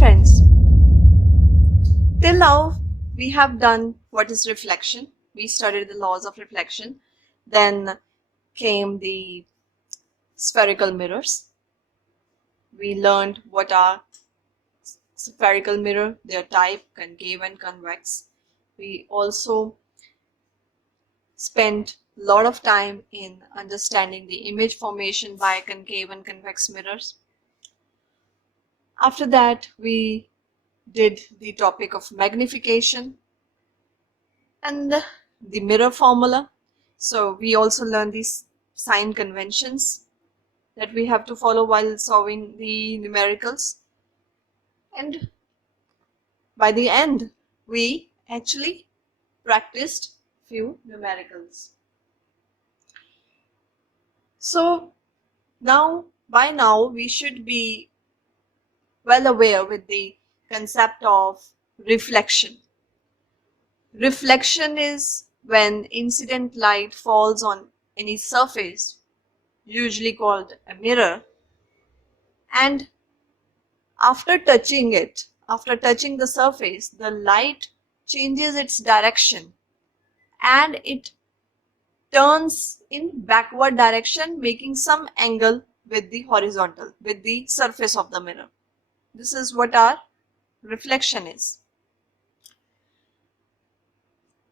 friends, till now we have done what is reflection. We studied the laws of reflection. Then came the spherical mirrors. We learned what are spherical mirror, their type, concave and convex. We also spent a lot of time in understanding the image formation by concave and convex mirrors. After that, we did the topic of magnification and the mirror formula. So we also learned these sign conventions that we have to follow while solving the numericals. And by the end, we actually practiced few numericals. So by now, we should be well aware with the concept of reflection. Reflection is when incident light falls on any surface, usually called a mirror, and after touching the surface, the light changes its direction and it turns in backward direction, making some angle with the horizontal, with the surface of the mirror. This is what our reflection is.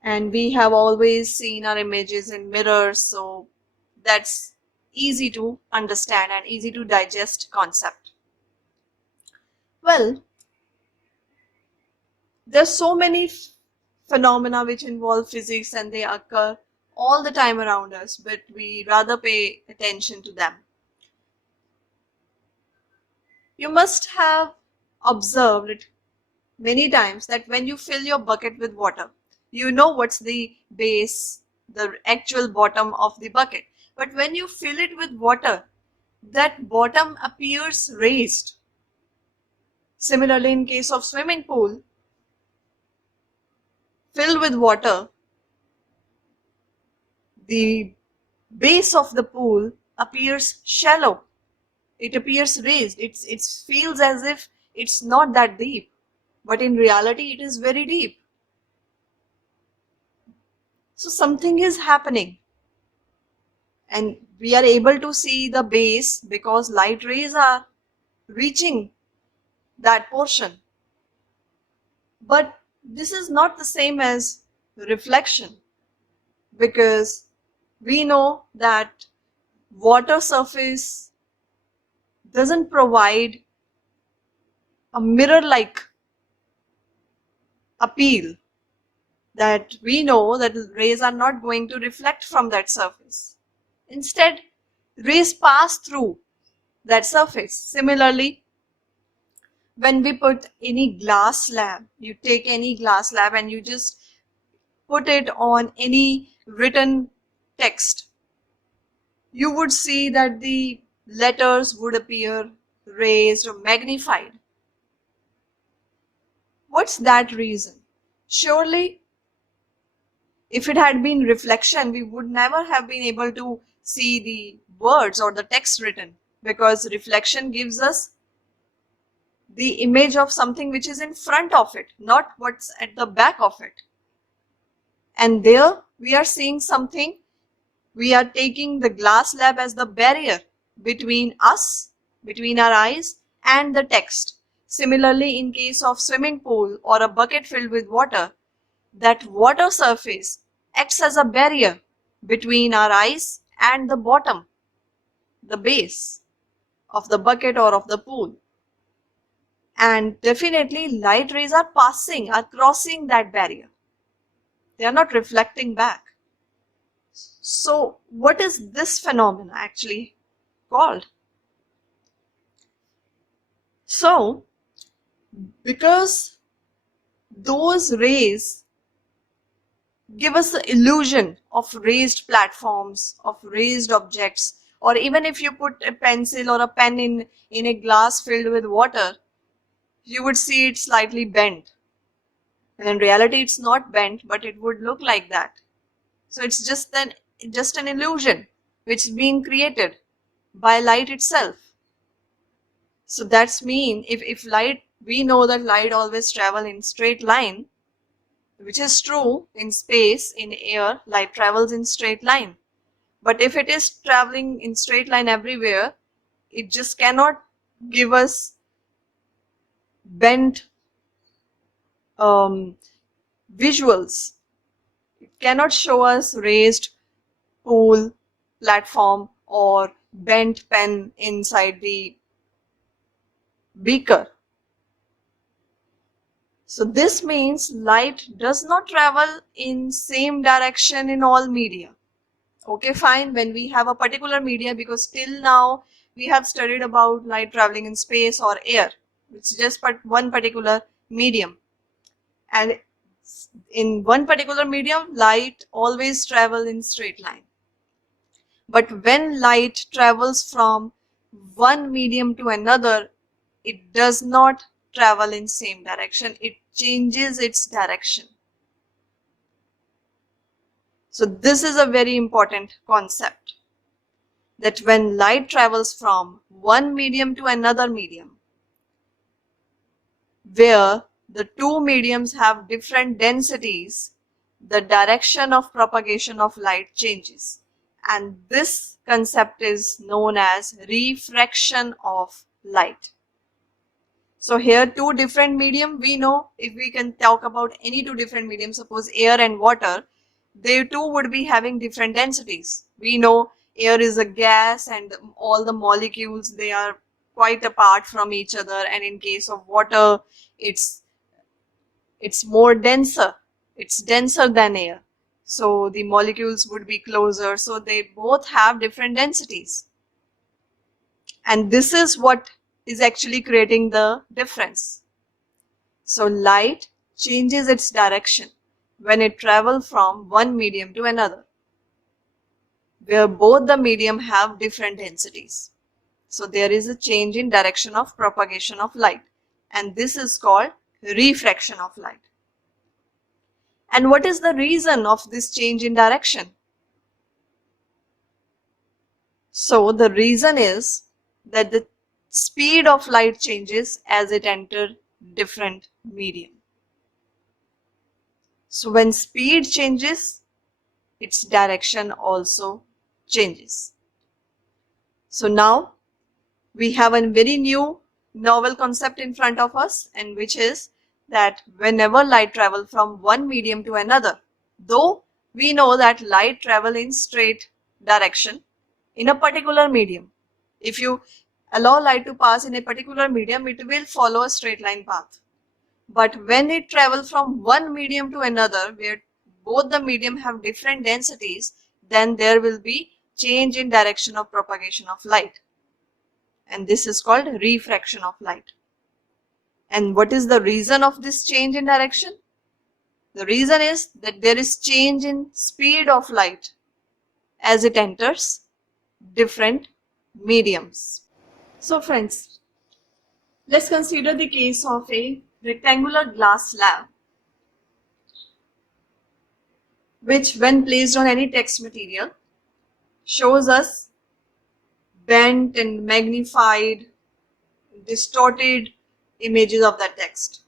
And we have always seen our images in mirrors, so that's easy to understand and easy to digest concept. Well, there's so many phenomena which involve physics and they occur all the time around us, but we rather pay attention to them. You must have observed it many times that when you fill your bucket with water, you know what's the base, the actual bottom of the bucket. But when you fill it with water, that bottom appears raised. Similarly, in case of swimming pool, filled with water, the base of the pool appears shallow. It appears raised. It feels as if it's not that deep, but in reality, it is very deep. So something is happening. And we are able to see the base because light rays are reaching that portion. But this is not the same as reflection, because we know that water surface doesn't provide a mirror-like appeal, that we know that rays are not going to reflect from that surface. Instead, rays pass through that surface. Similarly, when we put any glass slab, you take any glass slab and you just put it on any written text, you would see that the letters would appear raised or magnified. What's that reason? Surely, if it had been reflection, we would never have been able to see the words or the text written, because reflection gives us the image of something which is in front of it, not what's at the back of it. And there we are seeing something. We are taking the glass slab as the barrier between us, between our eyes and the text. Similarly, in case of swimming pool or a bucket filled with water, that water surface acts as a barrier between our eyes and the bottom, the base of the bucket or of the pool. And definitely light rays are crossing that barrier. They are not reflecting back. So what is this phenomena actually called? So, because those rays give us the illusion of raised platforms, of raised objects, or even if you put a pencil or a pen in a glass filled with water, you would see it slightly bent. And in reality, it's not bent, but it would look like that. So it's just an illusion which is being created by light itself. So that's mean if light we know that light always travels in straight line, which is true in space. In air, light travels in straight line. But if it is traveling in straight line everywhere, it just cannot give us bent visuals. It cannot show us raised pool, platform, or bent pen inside the beaker. So this means light does not travel in same direction in all media. Okay, fine, when we have a particular media, because till now we have studied about light traveling in space or air. It's just one particular medium. And in one particular medium, light always travels in straight line. But when light travels from one medium to another, it does not travel in same direction. It changes its direction. So this is a very important concept, that when light travels from one medium to another medium, where the two mediums have different densities, the direction of propagation of light changes. And this concept is known as refraction of light. So here two different medium, we know if we can talk about any two different mediums, suppose air and water, they too would be having different densities. We know air is a gas and all the molecules, they are quite apart from each other, and in case of water, it's more denser. It's denser than air. So the molecules would be closer. So they both have different densities. And this is what is actually creating the difference. So light changes its direction when it travels from one medium to another, where both the medium have different densities. So there is a change in direction of propagation of light, and this is called refraction of light. And what is the reason of this change in direction? So the reason is that the speed of light changes as it enters different medium. So when speed changes, its direction also changes. So now we have a very new novel concept in front of us, and which is that whenever light travels from one medium to another, though we know that light travels in straight direction in a particular medium. If you allow light to pass in a particular medium, it will follow a straight line path. But when it travels from one medium to another, where both the medium have different densities, then there will be change in direction of propagation of light. And this is called refraction of light. And what is the reason of this change in direction? The reason is that there is change in speed of light as it enters different mediums. So friends, let's consider the case of a rectangular glass slab, which when placed on any text material shows us bent and magnified, distorted images of that text.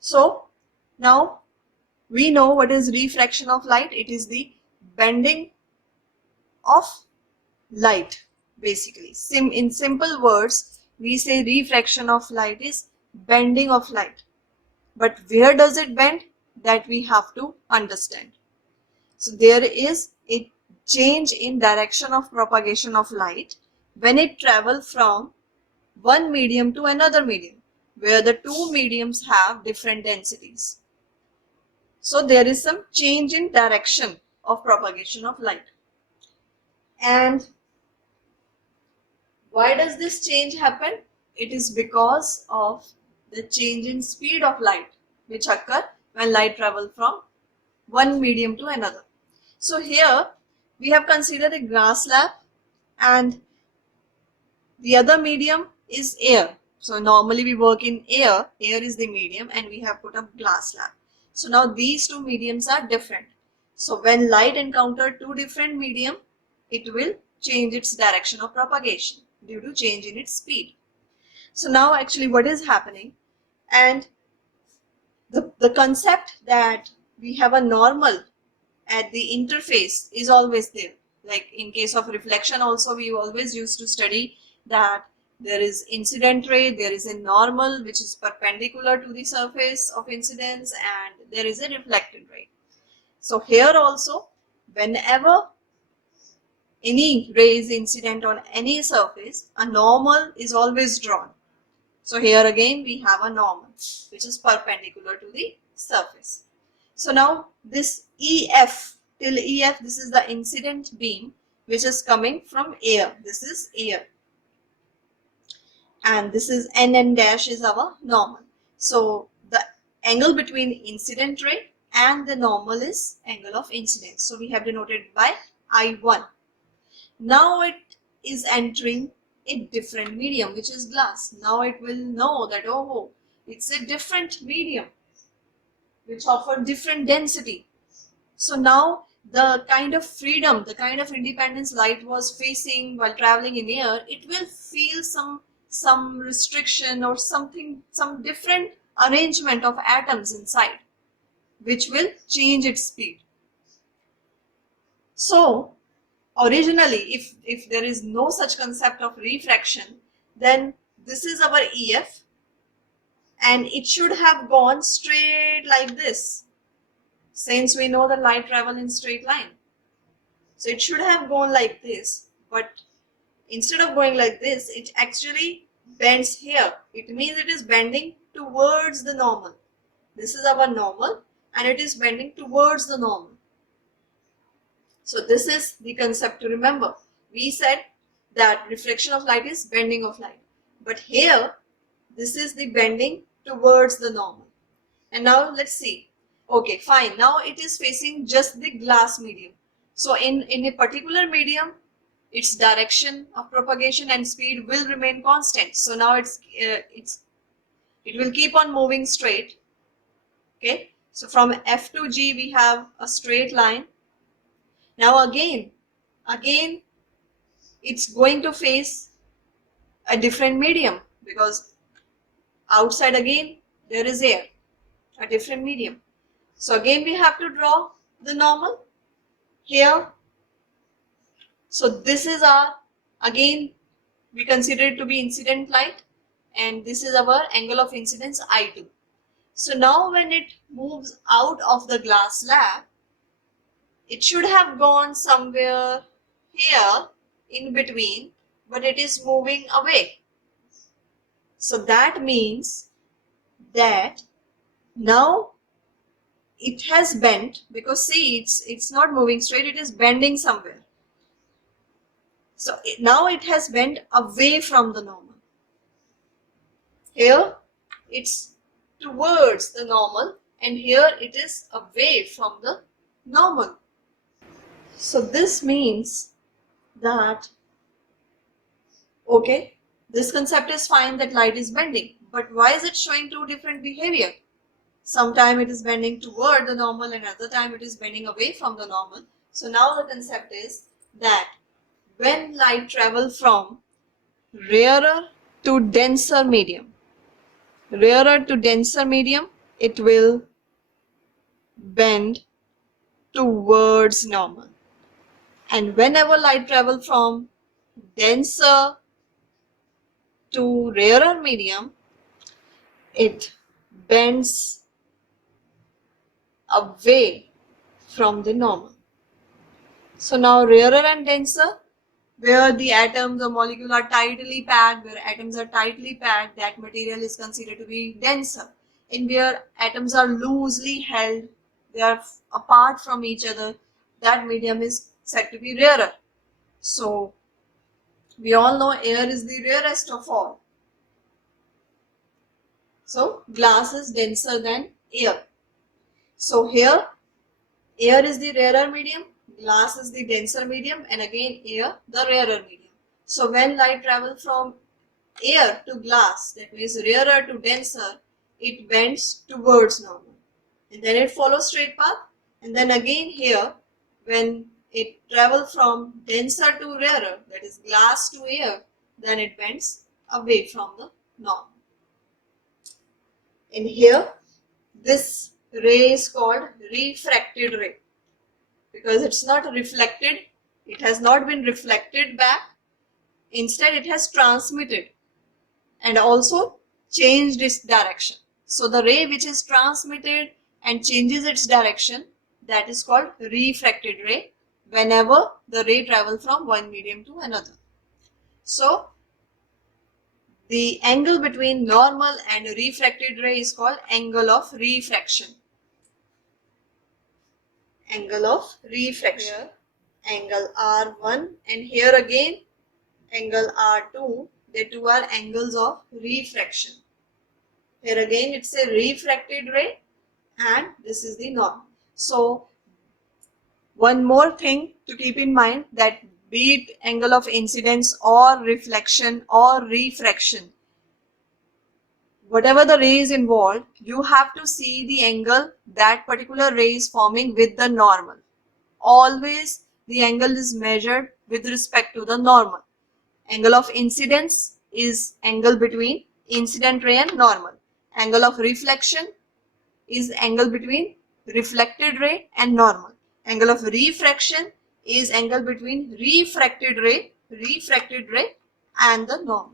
So now we know what is refraction of light. It is the bending of light, basically. In simple words, we say refraction of light is bending of light. But where does it bend? That we have to understand. So there is a change in direction of propagation of light when it travels from one medium to another medium, where the two mediums have different densities. So there is some change in direction of propagation of light. And why does this change happen? It is because of the change in speed of light which occur when light travels from one medium to another. So here we have considered a glass slab and the other medium is air. So normally we work in air is the medium, and we have put up glass slab. So now these two mediums are different. So when light encounters two different medium, it will change its direction of propagation due to change in its speed. So now actually what is happening, and the concept that we have a normal at the interface is always there. Like in case of reflection also, we always used to study that there is incident ray, there is a normal which is perpendicular to the surface of incidence, and there is a reflected ray. So here also, whenever any ray is incident on any surface, a normal is always drawn. So here again we have a normal which is perpendicular to the surface. So now this EF, till EF, this is the incident beam which is coming from air. This is air. And this is NN dash is our normal. So the angle between incident ray and the normal is angle of incidence. So we have denoted by I1. Now it is entering a different medium, which is glass. Now it will know that, oh, it's a different medium which offers different density. So now the kind of freedom, the kind of independence light was facing while traveling in air, it will feel some restriction or something, some different arrangement of atoms inside, which will change its speed. So originally, if there is no such concept of refraction, then this is our EF, and it should have gone straight like this, since we know the light travel in straight line. So it should have gone like this, but instead of going like this, it actually bends here. It means it is bending towards the normal. This is our normal, and it is bending towards the normal. So this is the concept to remember. We said that refraction of light is bending of light. But here, this is the bending towards the normal. And now let's see. Okay, fine. Now it is facing just the glass medium. So in a particular medium, its direction of propagation and speed will remain constant. So now it will keep on moving straight. Okay. So from F to G, we have a straight line. Now again, it's going to face a different medium, because outside again there is air, a different medium. So again we have to draw the normal here. So this is our, again we consider it to be incident light, and this is our angle of incidence I2. So now when it moves out of the glass slab, it should have gone somewhere here in between, but it is moving away. So that means that now it has bent, because see, it's not moving straight, it is bending somewhere. So now it has bent away from the normal. Here it's towards the normal, and here it is away from the normal. So this means that, okay, this concept is fine that light is bending, but why is it showing two different behavior? Sometime it is bending toward the normal, and other time it is bending away from the normal. So now the concept is that when light travels from rarer to denser medium, it will bend towards normal. And whenever light travels from denser to rarer medium, it bends away from the normal. So now rarer and denser, where the atoms or molecule are tightly packed, that material is considered to be denser. And where atoms are loosely held, they are apart from each other, that medium is said to be rarer. So we all know air is the rarest of all. So glass is denser than air. So here air is the rarer medium, glass is the denser medium, and again air the rarer medium. So when light travels from air to glass, that means rarer to denser, it bends towards normal. And then it follows straight path. And then again here, when it travels from denser to rarer, that is glass to air, then it bends away from the normal. In here, this ray is called refracted ray because it's not reflected, it has not been reflected back, instead it has transmitted and also changed its direction. So the ray which is transmitted and changes its direction, that is called refracted ray whenever the ray travels from one medium to another. So the angle between normal and refracted ray is called angle of refraction. Angle of refraction. Here, angle R1 and here again angle R2. The two are angles of refraction. Here again it's a refracted ray and this is the normal. So one more thing to keep in mind, that be it angle of incidence or reflection or refraction, whatever the ray is involved, you have to see the angle that particular ray is forming with the normal. Always the angle is measured with respect to the normal. Angle of incidence is angle between incident ray and normal. Angle of reflection is angle between reflected ray and normal. Angle of refraction is angle between refracted ray and the normal.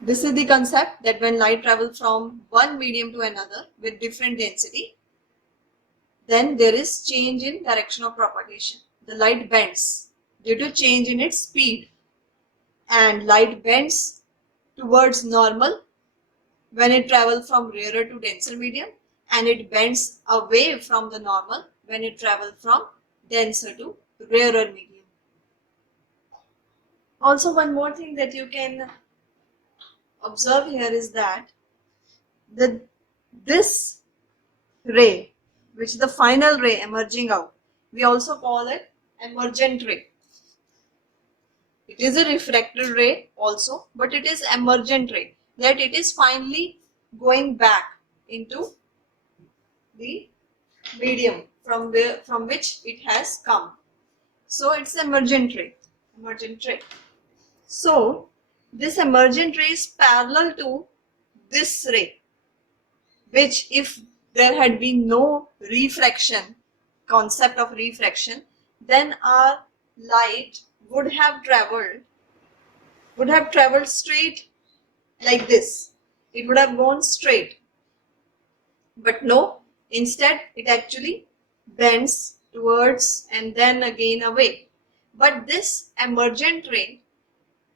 This is the concept that when light travels from one medium to another with different density, then there is change in direction of propagation. The light bends due to change in its speed, and light bends towards normal when it travels from rarer to denser medium, and it bends away from the normal when it travels from denser to rarer medium. Also, one more thing that you can observe here is that this ray, which is the final ray emerging out, we also call it emergent ray. It is a refracted ray also, but it is emergent ray, that it is finally going back into the medium from which it has come. So it's emergent ray. So this emergent ray is parallel to this ray, which if there had been no refraction, concept of refraction, then our light would have traveled straight like this. It would have gone straight. But no, instead it actually bends towards and then again away. But this emergent ray,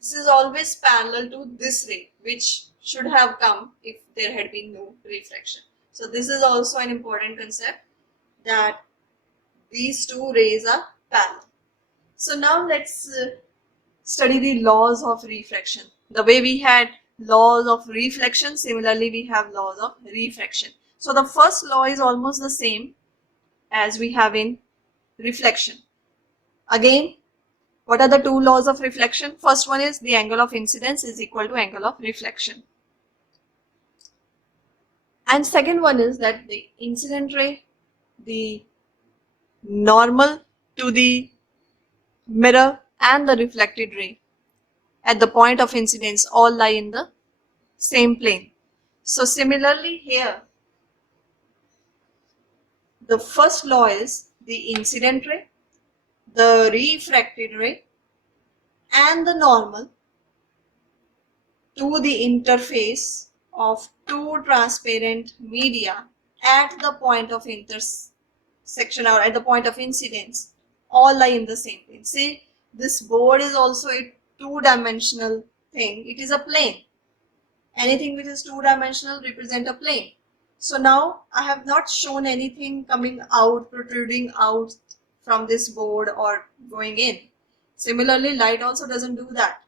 this is always parallel to this ray, which should have come if there had been no refraction. So this is also an important concept, that these two rays are parallel. So now let's study the laws of refraction. The way we had laws of reflection, similarly we have laws of refraction. So the first law is almost the same as we have in reflection. Again, what are the two laws of reflection? First one is the angle of incidence is equal to angle of reflection. And second one is that the incident ray, the normal to the mirror and the reflected ray at the point of incidence all lie in the same plane. So similarly here, the first law is the incident ray, the refracted ray and the normal to the interface of two transparent media at the point of intersection or at the point of incidence all lie in the same plane. See, this board is also a two-dimensional thing. It is a plane. Anything which is two-dimensional represent a plane. So now I have not shown anything coming out, protruding out from this board or going in. Similarly, light also doesn't do that.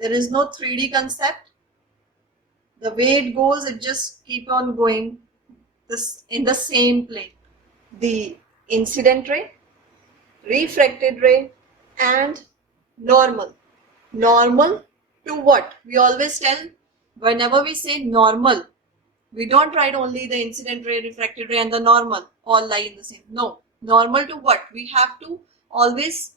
There is no 3D concept. The way it goes, it just keep on going in the same plane. The incident ray, refracted ray and normal. Normal to what? We always tell, whenever we say normal, we don't write only the incident ray, refracted ray and the normal all lie in the same. No. Normal to what? We have to always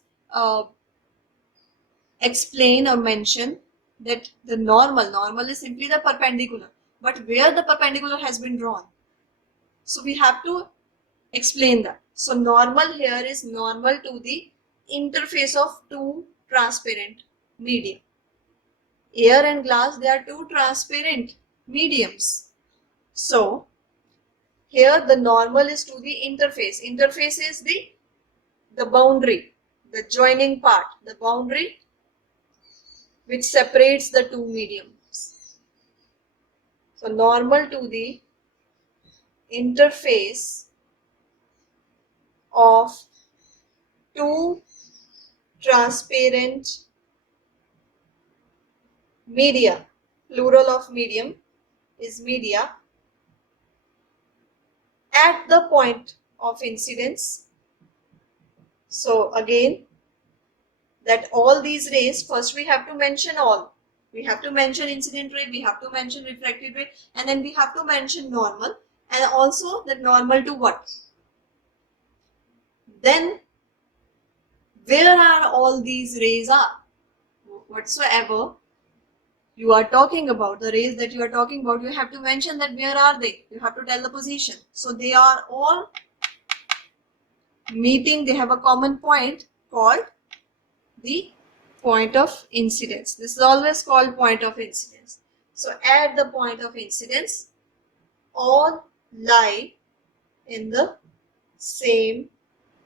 explain or mention that the normal is simply the perpendicular, but where the perpendicular has been drawn. So we have to explain that. So normal here is normal to the interface of two transparent medium. Air and glass, they are two transparent mediums. So here the normal is to the interface. Interface is the boundary, the joining part, the boundary which separates the two mediums. So normal to the interface of two transparent media, plural of medium is media, at the point of incidence. So again, that all these rays, first we have to mention all. We have to mention incident ray, we have to mention refracted ray, and then we have to mention normal, and also the normal to what? Then where are all these rays are? Whatsoever you are talking about, the rays that you are talking about, you have to mention that where are they. You have to tell the position. So they are all meeting, they have a common point called the point of incidence. This is always called point of incidence. So at the point of incidence, all lie in the same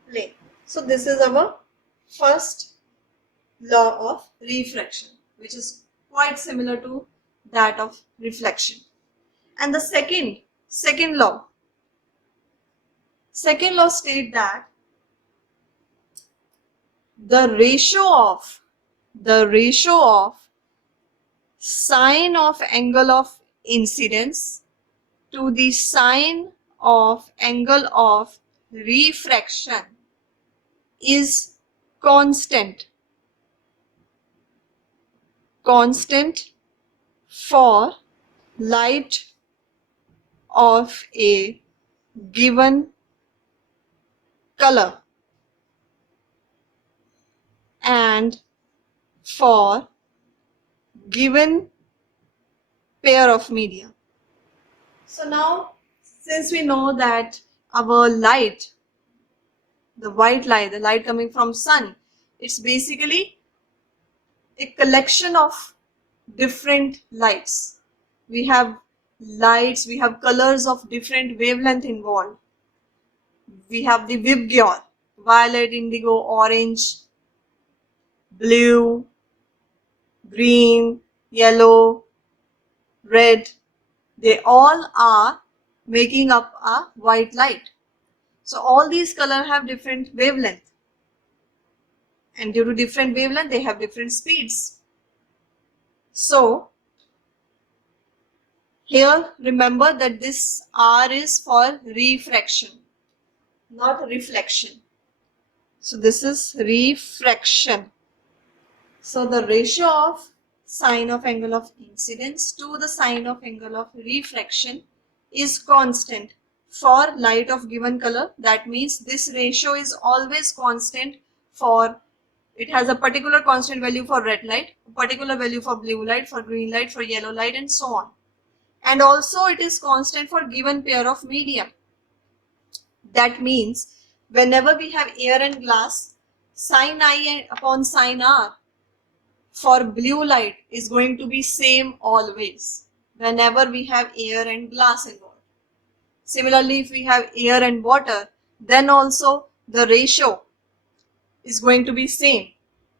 plane. So this is our first law of refraction, which is quite similar to that of reflection. And the second law states that the ratio of sine of angle of incidence to the sine of angle of refraction is constant for light of a given color and for given pair of media. So now, since we know that our light, the white light, the light coming from sun, it's basically a collection of different lights. We have lights, we have colors of different wavelength involved. We have the Vibgyor, violet, indigo, orange, blue, green, yellow, red. They all are making up a white light. So all these colors have different wavelength, and due to different wavelength they have different speeds. So here remember that this R is for refraction, not reflection. So this is refraction. So the ratio of sine of angle of incidence to the sine of angle of refraction is constant for light of given color. That means this ratio is always constant for, it has a particular constant value for red light, a particular value for blue light, for green light, for yellow light, and so on. And also it is constant for given pair of medium. That means whenever we have air and glass, sin I upon sin R for blue light is going to be same always whenever we have air and glass involved. Similarly, if we have air and water, then also the ratio is going to be same.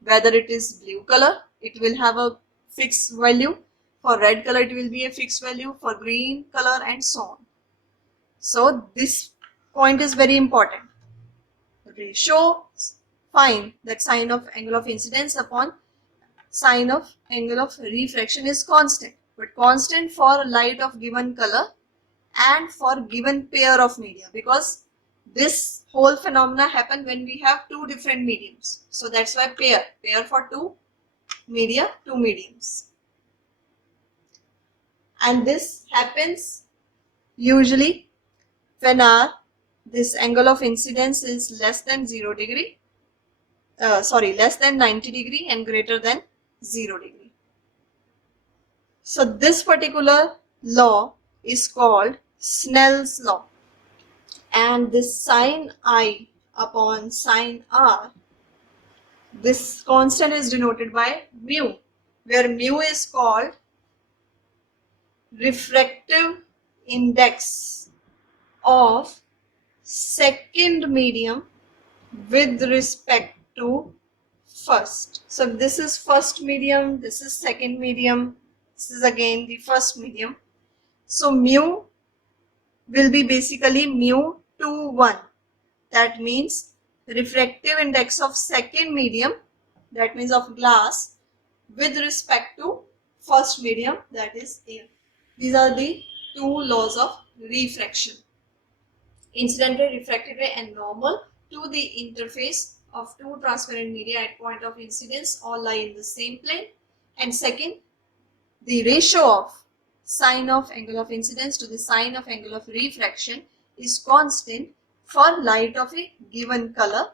Whether it is blue color, it will have a fixed value. For red color, it will be a fixed value. For green color, and so on. So this point is very important. The ratio, find that sine of angle of incidence upon sine of angle of refraction is constant, but constant for light of given color and for given pair of media, because this whole phenomena happen when we have two different mediums. So that's why pair for two media, two mediums. And this happens usually when this angle of incidence is less than 0 degree, less than 90 degree and greater than 0 degree. So this particular law is called Snell's law. And this sine I upon sine R, this constant is denoted by mu, where mu is called refractive index of second medium with respect to first. So this is first medium, this is second medium, this is again the first medium. So mu will be basically mu 2, 1. That means refractive index of second medium, that means of glass, with respect to first medium, that is air. These are the two laws of refraction. Incident ray, refracted ray and normal to the interface of two transparent media at point of incidence all lie in the same plane. And second, the ratio of sine of angle of incidence to the sine of angle of refraction is constant for light of a given color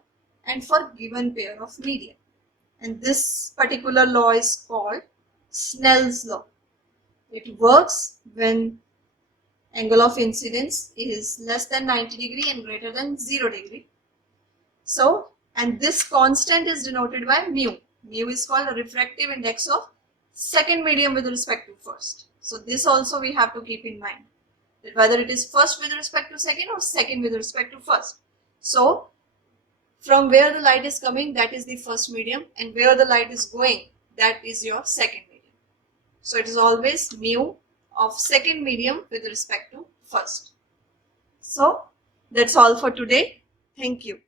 and for given pair of media. And this particular law is called Snell's law. It works when angle of incidence is less than 90 degree and greater than 0 degree. So, and this constant is denoted by mu. Mu is called the refractive index of second medium with respect to first. So this also we have to keep in mind, that whether it is first with respect to second or second with respect to first. So from where the light is coming, that is the first medium, and where the light is going, that is your second medium. So it is always mu of second medium with respect to first. So that's all for today. Thank you.